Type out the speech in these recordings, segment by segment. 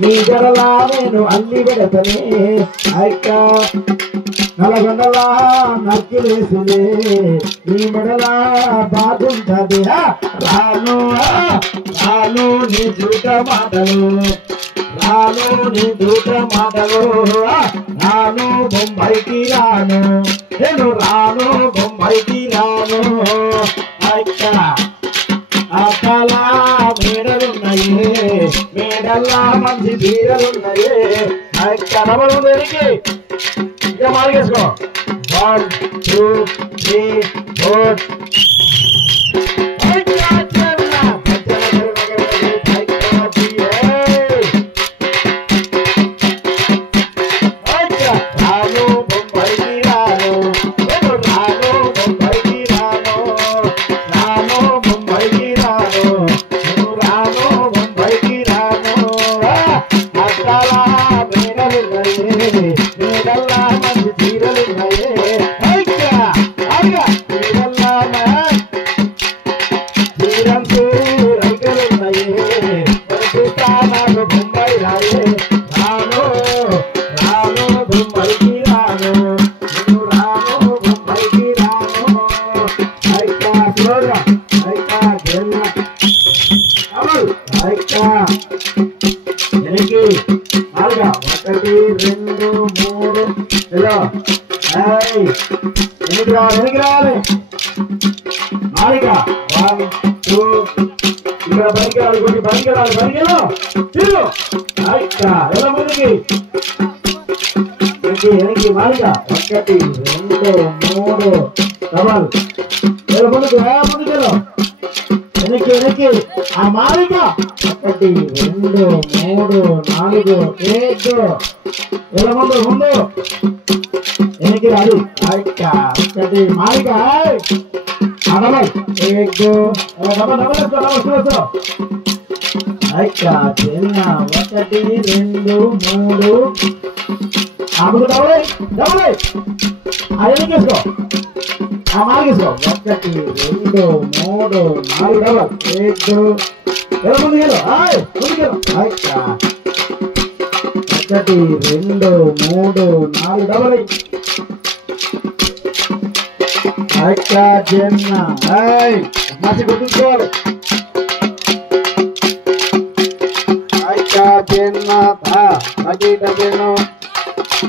నీ జడలా నేను అల్లి పెడతనే అక్క నలగొండలా నక్కిలేసులే నీ మెడలా బాగుంటది రాను రాను నీ జూట మాటలు రాను నీ జూట మాటలు రాను బొంబాయికి రాను నేను రాను బొంబాయికి రాను అక్క అక్కలా మేడలున్నాయి మేడల్లా మంచి బీరలున్నాయి కనబడు దేనికి ఇక మార్గేసుకో 1 2 3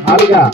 Harga